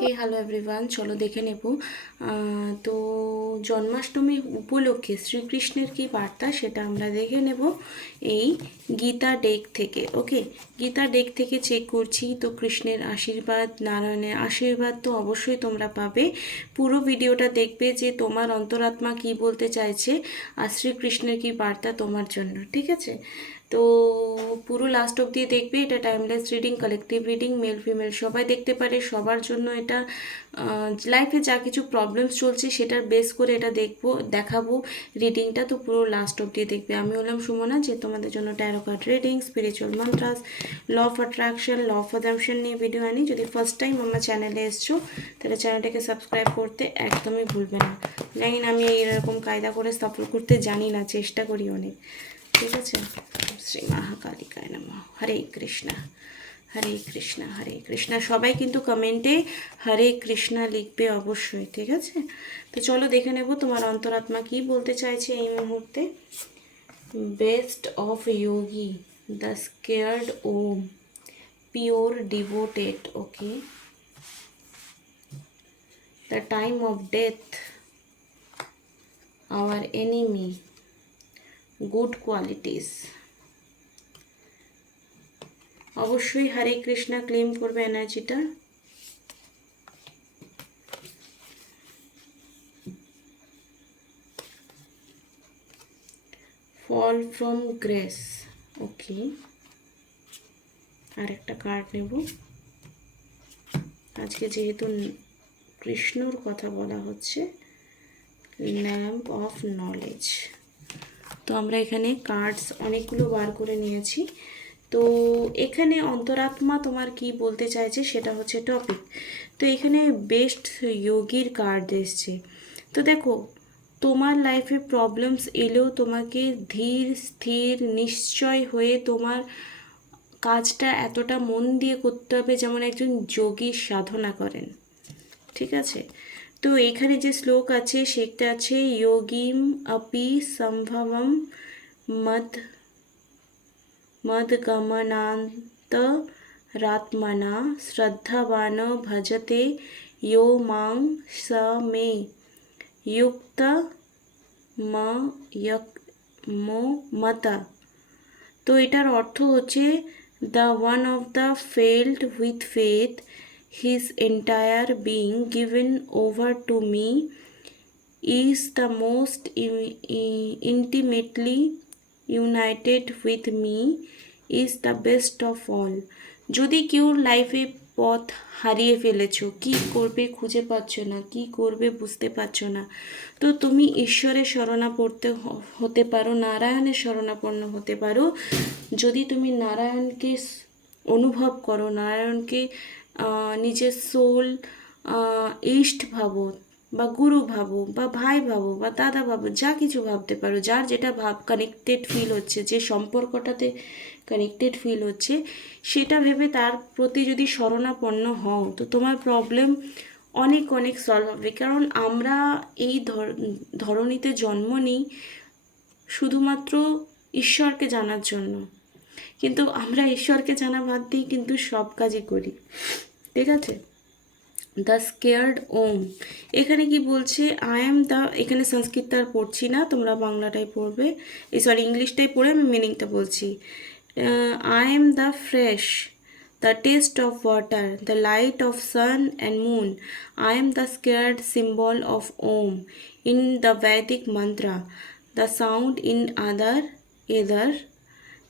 হে hello everyone, চলো দেখে নেব। তো জন্মাষ্টমী উপলক্ষে শ্রীকৃষ্ণের কি বার্তা সেটা আমরা দেখে নেব এই গীতা ডেক থেকে। ওকে, গীতা ডেক থেকে চেক করছি। তো কৃষ্ণের আশীর্বাদ, নারায়ণের আশীর্বাদ তো অবশ্যই তোমরা পাবে। পুরো ভিডিওটা দেখবে যে তোমার অন্তরাত্মা কি বলতে চাইছে আর শ্রীকৃষ্ণের কি বার্তা তোমার জন্য, ঠিক আছে? তো পুরো লাস্ট অবধি দেখবে। এটা timeless reading, collective reading, male female সবাই দেখতে পারে, সবার জন্য এটা। লাইফে যা কিছু প্রবলেমস চলছে সেটার বেস করে এটা দেখাবো রিডিংটা। তো পুরো লাস্ট অবধি দেখবে। আমি হলাম সুমনা, যে তোমাদের জন্য tarot card reading, spiritual mantras, law of attraction, law of assumption নিয়ে ভিডিও আনি। যদি ফার্স্ট টাইম আমার চ্যানেলে এসছো তাহলে চ্যানেলটাকে সাবস্ক্রাইব করতে একদমই ভুলবে না। জানি না, আমি এইরকম কায়দা করে সফল করতে জানি না, চেষ্টা করি অনেক, ঠিক আছে? শ্রী মহাকালিকায় নমঃ। হরে কৃষ্ণা হরে কৃষ্ণা হরে কৃষ্ণা। সবাই কিন্তু কমেন্টে হরে কৃষ্ণা লিখবে অবশ্যই, ঠিক আছে? তো চলো দেখে নেব তোমার অন্তরাত্মা কি বলতে চাইছে এই মুহূর্তে। Best of yogi, the sacred Om, pure devoted, okay, the time of death, our enemy, good qualities. অবশ্যই হরে কৃষ্ণা ক্লেম করবে এনার্জিটা। ফল ফ্রম গ্রেস, ওকে। আর একটা কার্ড নেব। আজকে যেহেতু কৃষ্ণর কথা বলা হচ্ছে, ল্যাম্প অফ নলেজ। তো আমরা এখানে কার্ডস অনেকগুলো বার করে নিয়েছি। তো এখানে অন্তরাত্মা তোমার কি বলতে চাইছে সেটা হচ্ছে টপিক। তো এখানে বেস্ট যোগীর কার্ড এসছে। তো দেখো, তোমার লাইফে প্রবলেমস এলেও তোমাকে ধীর স্থির নিশ্চয় হয়ে তোমার কাজটা এতটা মন দিয়ে করতে হবে যেমন একজন যোগী সাধনা করেন, ঠিক আছে? তো এখানে যে শ্লোক আছে সেটা আছে যোগীম আপি সম্ভবম মদ মদগমনান্ত রাত্মনা শ্রদ্ধাবান ভজতে यो মাং স মে युक्त মতা। তো এটার অর্থ হচ্ছে the one of the filled with faith, his entire being given over to me, is the most intimately united with me, is the best of all. যদি কেউ লাইফে পথ হারিয়ে ফেলেছো, কি করবে খুঁজে পাচ্ছ না, কি করবে বুঝতে পারছো না, তো তুমি ঈশ্বরের শরণাপন্ন হতে পারো, নারায়ণের শরণাপন্ন হতে পারো। যদি তুমি নারায়ণকে অনুভব করো, নারায়ণকে নিজের সোল ইষ্ট ভাবো, বা গুরু ভাবো, বা ভাই ভাবো, বা দাদা ভাবো, যা কিছু ভাবতে পারো, যার যেটা কানেক্টেড ফিল হচ্ছে, যে সম্পর্কটাতে কানেক্টেড ফিল হচ্ছে, সেটা ভেবে তার প্রতি যদি শরণাপন্ন হও, তো তোমার প্রবলেম অনেক অনেক সলভ হবে। কারণ আমরা এই ধরনীতে জন্ম নিই শুধুমাত্র ঈশ্বরকে জানার জন্য, কিন্তু আমরা ঈশ্বরকে জানা বাদ দিয়ে কিন্তু সব কাজই করি, ঠিক আছে? দ্য স্কেয়ার্ড ওম, এখানে কি বলছে? আই এম দ্য, এখানে সংস্কৃত আর পড়ছি না, তোমরা বাংলাটাই পড়বে, সরি ইংলিশটাই পড়ে আমি মিনিংটা বলছি। I am the fresh, the taste of water, the light of sun and moon, I am the scared symbol of Om in the Vedic mantra, the sound in ether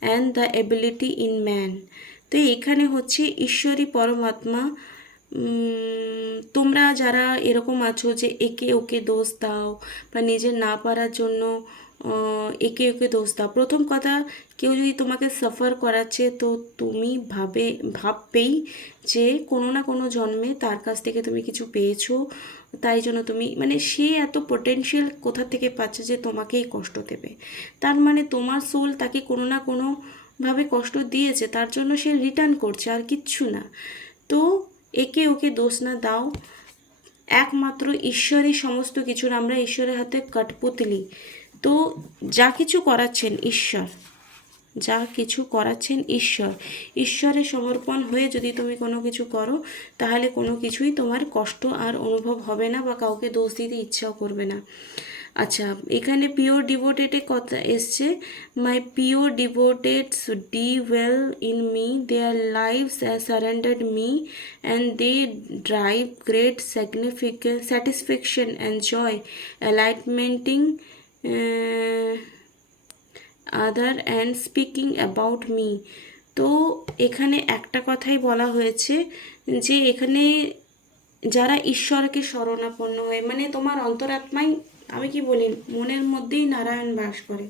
and the ability in man. তো এখানে হচ্ছে ঈশ্বরী পরমাত্মা। তোমরা যারা এরকম আছো যে একে ওকে দোষ দাও, বা নিজের না পারার জন্য একে ওকে দোষ দাও, প্রথম কথা, কেউ যদি তোমাকে সাফার করাচ্ছে তো তুমি ভাববেই যে কোনো না কোনো জন্মে তার কাছ থেকে তুমি কিছু পেয়েছো, তাই জন্য তুমি, মানে সে এত পোটেনশিয়াল কোথা থেকে পাচ্ছে যে তোমাকেই কষ্ট দেবে। তার মানে তোমার সোল তাকে কোনো না কোনোভাবে কষ্ট দিয়েছে, তার জন্য সে রিটার্ন করছে, আর কিচ্ছু না। তো একে ওকে দোষ না দাও, একমাত্র ঈশ্বরই সমস্ত কিছুর, আমরা ঈশ্বরের হাতে কঠপুতলি। তো যা কিছু করাচ্ছেন ঈশ্বর, যা কিছু করাচ্ছেন ঈশ্বর। ঈশ্বরের সমর্পণ হয়ে যদি তুমি কোনো কিছু করো তাহলে কোনো কিছুই তোমার কষ্ট আর অনুভব হবে না বা কাউকে দোষ দিতে ইচ্ছাও করবে না। আচ্ছা, এখানে পিওর ডিভোটেডে কথা এসছে, my pure devoteds dwell in me, their lives surrendered me and they drive great satisfaction and joy এলাইটমেন্টিং other and speaking about me. তো এখানে একটা কথাই বলা হয়েছে যে এখানে যারা ঈশ্বরকে শরণাপন্ন হয়, মানে তোমার অন্তরাত্মায়, আমি কি বলি, মনের মধ্যেই নারায়ণ বাস করে,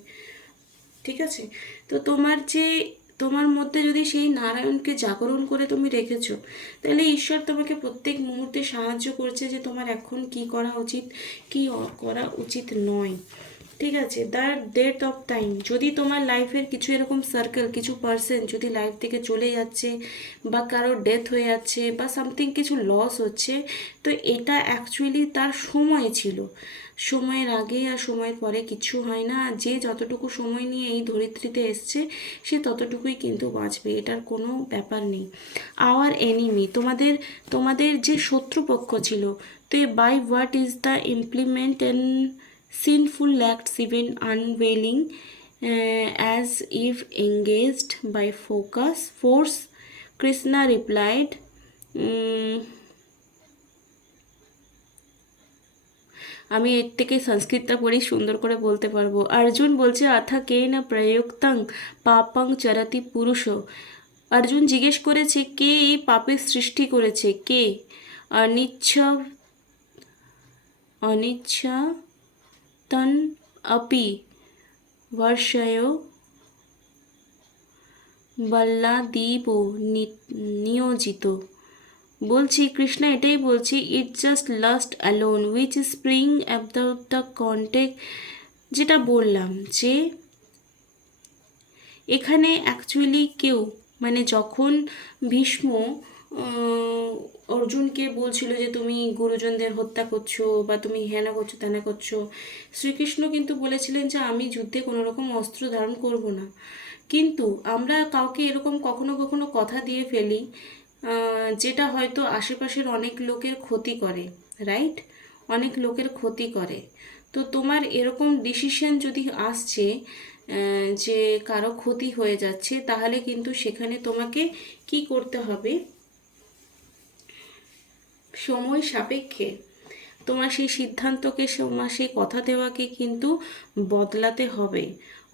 ঠিক আছে? তো তোমার মধ্যে যদি সেই নারায়ণকে জাগরণ করে তুমি রেখেছো, তাহলে ঈশ্বর তোমাকে প্রত্যেক মুহূর্তে সাহায্য করছে যে তোমার এখন কি করা উচিত, কি করা উচিত নয়, ঠিক আছে? দ্য ডেট অফ টাইম, যদি তোমার লাইফের কিছু এরকম সার্কেল, কিছু পার্সন যদি লাইফ থেকে চলে যাচ্ছে বা কারোর ডেথ হয়ে যাচ্ছে বা সামথিং কিছু লস হচ্ছে, তো এটা অ্যাকচুয়ালি তার সময় ছিল। সময়ের আগে আর সময়ের পরে কিছু হয় না। যে যতটুকু সময় নিয়ে এই ধরিত্রীতে এসছে সে ততটুকুই কিন্তু বাঁচবে, এটার কোনো ব্যাপার নেই। আওয়ার এনিমি, তোমাদের যে শত্রুপক্ষ ছিল, তো by what is the implement and sinful acts even unwilling, as if engaged by force, Krishna replied, আমি এর থেকে সংস্কৃতটা পড়েই সুন্দর করে বলতে পারবো। অর্জুন বলছে, আথা কে না প্রয়োক্তং পাপং চরতি পুরুষ। অর্জুন জিজ্ঞেস করেছে, কে এই পাপের সৃষ্টি করেছে, কে? অনিচ্ছা অনিচ্ছা তন अपि वर्षयो বল্লাদীপ নিয়োজিত। বলছি কৃষ্ণ এটাই বলছি, it just last alone which spring about the contact, যেটা বললাম যে এখানে অ্যাকচুয়ালি কেউ, মানে যখন ভীষ্ম অর্জুনকে বলছিল যে তুমি গুরুজনদের হত্যা করছো বা তুমি হেনা করছো তেনা করছো, শ্রীকৃষ্ণ কিন্তু বলেছিলেন যে আমি যুদ্ধে কোনো রকম অস্ত্র ধারণ করব না। কিন্তু আমরা কাউকে এরকম কখনো কখনো কথা দিয়ে ফেলি যেটা হয়তো আশেপাশের অনেক লোকের ক্ষতি করে, রাইট? অনেক লোকের ক্ষতি করে। তো তোমার এরকম ডিসিশন যদি আসছে যে কারো ক্ষতি হয়ে যাচ্ছে, তাহলে কিন্তু সেখানে তোমাকে কি করতে হবে, সময় সাপেক্ষে তোমার সেই সিদ্ধান্তকে, তোমার সেই কথা দেওয়াকে কিন্তু বদলাতে হবে।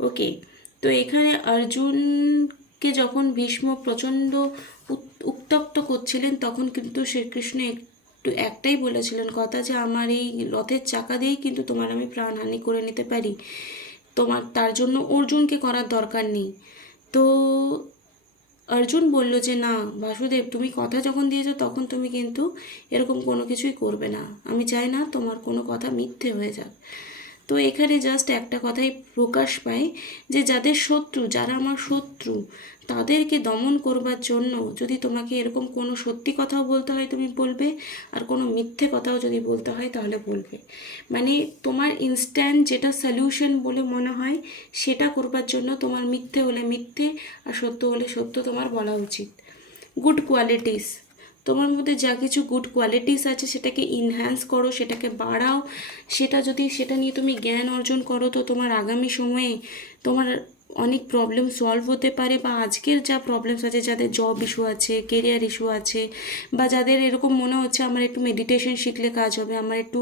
ওকে, তো এখানে অর্জুনকে যখন ভীষ্ম প্রচণ্ড উত্তপ্ত করছিলেন, তখন কিন্তু শ্রীকৃষ্ণ একটু একটাই বলেছিলেন কথা, যে আমার এই রথের চাকা দিয়েই কিন্তু তোমার আমি প্রাণহানি করে নিতে পারি, তোমার তার জন্য অর্জুনকে করার দরকার নেই। তো অর্জুন বলল যে না বাসুদেব, তুমি কথা যখন দিয়েছো তখন তুমি কিন্তু এরকম কোনো কিছুই করবে না, আমি চাই না তোমার কোনো কথা মিথ্যে হয়ে যাক। তো এখানে জাস্ট একটা কথাই প্রকাশ পায় যে যাদের শত্রু, যারা আমার শত্রু, তাদেরকে দমন করবার জন্য যদি তোমাকে এরকম কোনো সত্যি কথাও বলতে হয় তুমি বলবে, আর কোনো মিথ্যে কথাও যদি বলতে হয় তাহলে বলবে। মানে তোমার ইনস্ট্যান্ট যেটা সলিউশন বলে মনে হয় সেটা করবার জন্য তোমার মিথ্যে হলে মিথ্যে আর সত্য হলে সত্য তোমার বলা উচিত। গুড কোয়ালিটিস, তোমার মধ্যে যা কিছু গুড কোয়ালিটিস আছে সেটাকে ইনহ্যান্স করো, সেটাকে বাড়াও। সেটা নিয়ে তুমি জ্ঞান অর্জন করো, তো তোমার আগামী সময়ে তোমার অনেক প্রবলেম সলভ হতে পারে। বা আজকের যা প্রবলেমস আছে, যাদের জব ইস্যু আছে, কেরিয়ার ইস্যু আছে, বা যাদের এরকম মনে হচ্ছে আমার একটু মেডিটেশন শিখলে কাজ হবে, আমার একটু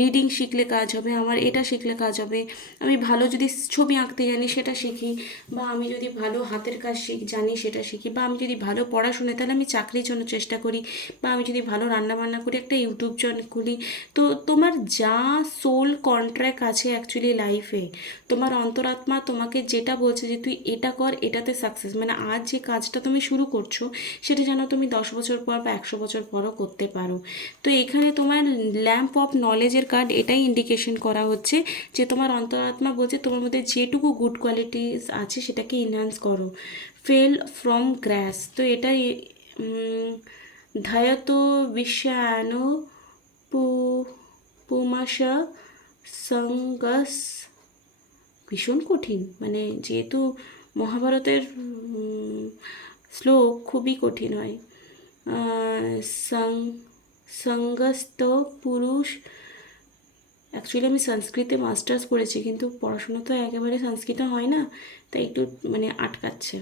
রিডিং শিখলে কাজ হবে, আমার এটা শিখলে কাজ হবে, আমি ভালো যদি ছবি আঁকতে জানি সেটা শিখি, বা আমি যদি ভালো হাতের কাজ জানি সেটা শিখি, বা আমি যদি ভালো পড়াশোনা তাহলে আমি চাকরির জন্য চেষ্টা করি, বা আমি যদি ভালো রান্নাবান্না করি একটা ইউটিউব চ্যানেল খুলি। তো তোমার যা সোল কন্ট্রাক্ট আছে অ্যাকচুয়ালি লাইফে, তোমার অন্তরাত্মা তোমাকে যেটা বলছে যে তুই এটা কর, এটাতে সাকসেস, মানে আজ যে কাজটা তুমি শুরু করছো সেটা যেন তুমি 10 বছর পর বা 100 বছর পরও করতে পারো। তো এখানে তোমার ল্যাম্প অফ নলেজের কার্ড এটাই ইন্ডিকেশন করা হচ্ছে যে তোমার অন্তরাত্মা বলছে তোমার মধ্যে যেটুকু গুড কোয়ালিটিস আছে সেটাকে ইনহ্যান্স করো। ফেল ফ্রম গ্র্যাস, তো এটাই ধায়ত বিশ্বায়নো পুমাশা সঙ্গস, ভীষণ কঠিন, মানে যেহেতু মহাভারতের শ্লোক খুবই কঠিন হয়। সং সঙ্গস্থ পুরুষ, অ্যাকচুয়ালি আমি সংস্কৃতে মাস্টার্স করেছি, কিন্তু পড়াশোনা তো একেবারে সংস্কৃত হয় না, তাই একটু মানে আটকাচ্ছে।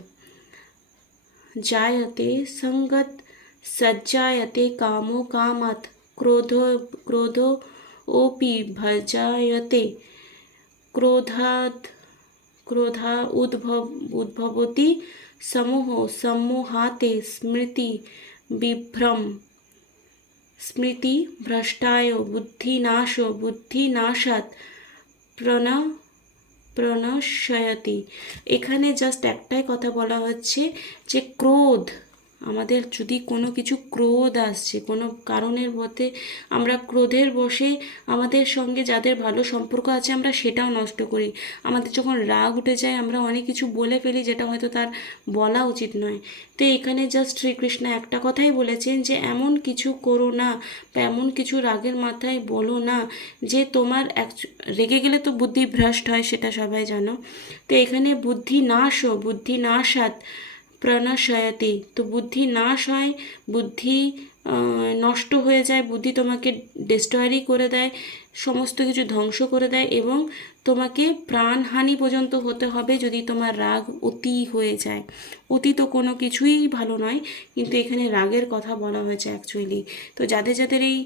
जायते संगत सज्जायते कामो कामात् क्रोधो ओपि भजायते क्रोधा उद्भवति समूहो सम्मोहाते स्मृति भ्रष्टाय बुद्धिनाशात् প্রণশয়তি। এখানে জাস্ট একটাই কথা বলা হচ্ছে যে ক্রোধ, আমাদের যদি কোনো কিছু ক্রোধ আসছে কোনো কারণের মধ্যে, আমরা ক্রোধের বশে আমাদের সঙ্গে যাদের ভালো সম্পর্ক আছে আমরা সেটাও নষ্ট করি। আমাদের যখন রাগ উঠে যায় আমরা অনেক কিছু বলে ফেলি যেটা হয়তো তার বলা উচিত নয়। তো এখানে জাস্ট শ্রীকৃষ্ণ একটা কথাই বলেছেন যে এমন কিছু করো না বা এমন কিছু রাগের মাথায় বলো না যে তোমার রেগে গেলে তো বুদ্ধি ভ্রষ্ট হয়, সেটা সবাই জানো। তো এখানে বুদ্ধি নাশাত প্রণশয়তি, তো বুদ্ধি নাশ হয়, বুদ্ধি নষ্ট হয়ে যায়, বুদ্ধি তোমাকে ডিস্ট্রয়ই করে দেয়, সমস্ত কিছু ধ্বংস করে দেয়, এবং তোমাকে প্রাণহানি পর্যন্ত হতে হবে যদি তোমার রাগ অতি হয়ে যায়। অতি তো কোনো কিছুই ভালো নয়, কিন্তু এখানে রাগের কথা বলা হয়েছে অ্যাকচুয়ালি। তো যাদের যাদের এই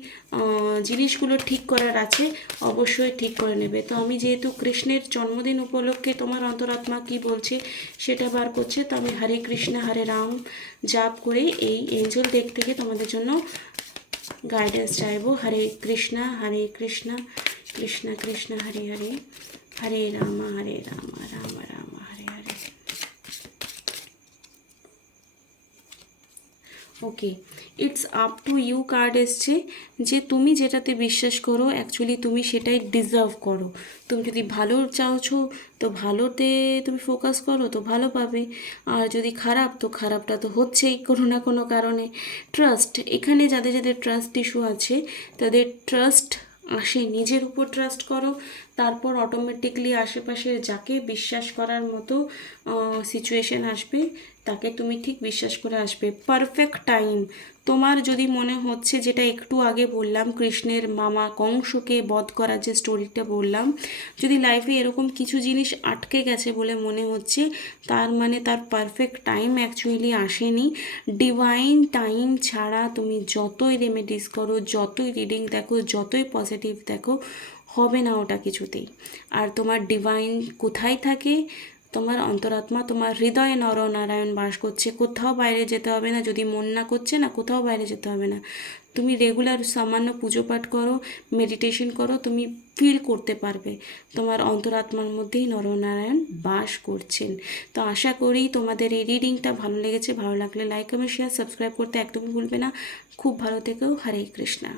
জিনিসগুলো ঠিক করার আছে অবশ্যই ঠিক করে নেবে। তো আমি যেহেতু কৃষ্ণের জন্মদিন উপলক্ষে তোমার অন্তরাত্মা কি বলছে সেটা বার করছে, তো আমি হরে কৃষ্ণ হরে রাম জাপ করে এই এঞ্জেল ডেক থেকে তোমাদের জন্য গাইডেন্স চাইবো। Hare Krishna Krishna Krishna Hare Hare, Hare Ram Ram Ram Hare Hare. Okay, it's up to you card এসছে যে তুমি যেটাতে বিশ্বাস করো অ্যাকচুয়ালি তুমি সেটাই ডিজার্ভ করো। তুমি যদি ভালো চাওছো তো ভালোতে তুমি ফোকাস করো তো ভালো পাবে, আর যদি খারাপ তো খারাপটা তো হচ্ছেই কোনো না কোনো কারণে। ট্রাস্ট, এখানে যাদের যাদের ট্রাস্ট ইস্যু আছে তাদের ট্রাস্ট আসে, নিজের উপর ট্রাস্ট করো, তারপর অটোমেটিকলি আশেপাশের যাকে বিশ্বাস করার মতো সিচুয়েশন আসবে তাকে তুমি ঠিক বিশ্বাস করে আসবে। পারফেক্ট টাইম, তোমার যদি মনে হচ্ছে যেটা একটু আগে বললাম কৃষ্ণের মামা কংসকে বধ করার যে স্টোরিটা বললাম, যদি লাইফে এরকম কিছু জিনিস আটকে গেছে বলে মনে হচ্ছে, তার মানে তার পারফেক্ট টাইম অ্যাকচুয়ালি আসেনি। ডিভাইন টাইম ছাড়া তুমি যতই রেমেডিস করো, যতই রিডিং দেখো, যতই পজিটিভ দেখো, হবে না ওটা কিছুতেই। আর তোমার ডিভাইন কোথায় থাকে? তোমার অন্তরাত্মা, তোমার হৃদয়ে নরনারায়ণ বাস করছে। কোথাও বাইরে যেতে হবে না, যদি মন না করছে না কোথাও বাইরে যেতে হবে না। তুমি রেগুলার সামান্য পুজো পাঠ করো, মেডিটেশন করো, তুমি ফিল করতে পারবে তোমার অন্তরাত্মার মধ্যেই নরনারায়ণ বাস করছেন। তো আশা করি তোমাদের এই রিডিংটা ভালো লেগেছে। ভালো লাগলে লাইক কমেন্ট শেয়ার সাবস্ক্রাইব করতে একদমই ভুলবে না। খুব ভালো থেকো। হরে কৃষ্ণা।